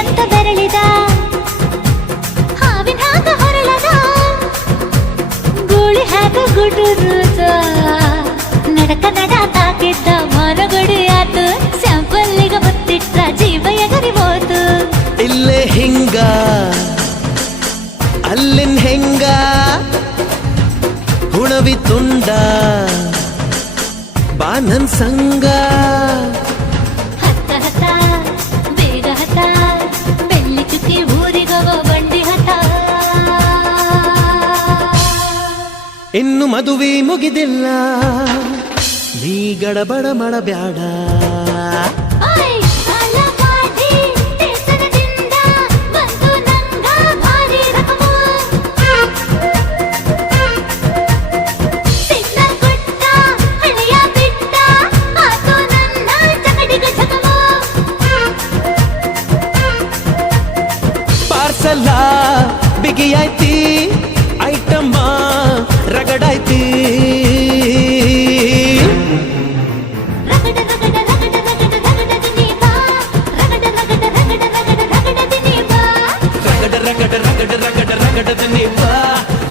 ಅಂತ ಬೆರಳಿದ ಹಾವಿನ ಹಾಗ ಹೊರಳದ ಗೂಳಿ ಹಾಗ ಗುಡುರುದ ನಡಕ ನಡ ತಾಕಿದ್ದ ಮರಗಡಿ ಆತು ಸ್ಯಾಂಪಲ್ಲಿಗ ಮುತ್ತಿಟ್ಟ ಜೀವ ಎಗರಿ ಹೋತು ಇಲ್ಲೇ ಹಿಂಗ ಅಲ್ಲಿನ್ ಹೆಂಗ ಹುಣವಿ ತುಂಡ ಬಾ ನನ್ ಸಂಗ ಹತ್ತ ಹತ ಬೇಗ ಹತ ಬೆಳ್ಳಿ ಚುಕ್ಕಿ ಊರಿಗವ ಬಂಡಿ ಹತ ಇನ್ನು ಮದುವೆ ಮುಗಿದಿಲ್ಲ ನೀ ಗಡಬಡ ಮಾಡಬ್ಯಾಡ ಓಯ್ ಸಾಲಗಾಡಿ ದೇಶದಿಂದ ಬಂದು ನಂಗ ಭಾರಿ ರಕಮು ಸಿಗ್ನಲ್ ಕೊಟ್ಟ ಹಳೆಯ ಬಿಟ್ಟ ಆತು ನನ್ನ ಚಕಡಿಗ ಚಕಮು ಪಾರ್ಸಲ ಬಿಗಿಯಾಯ್ತಿ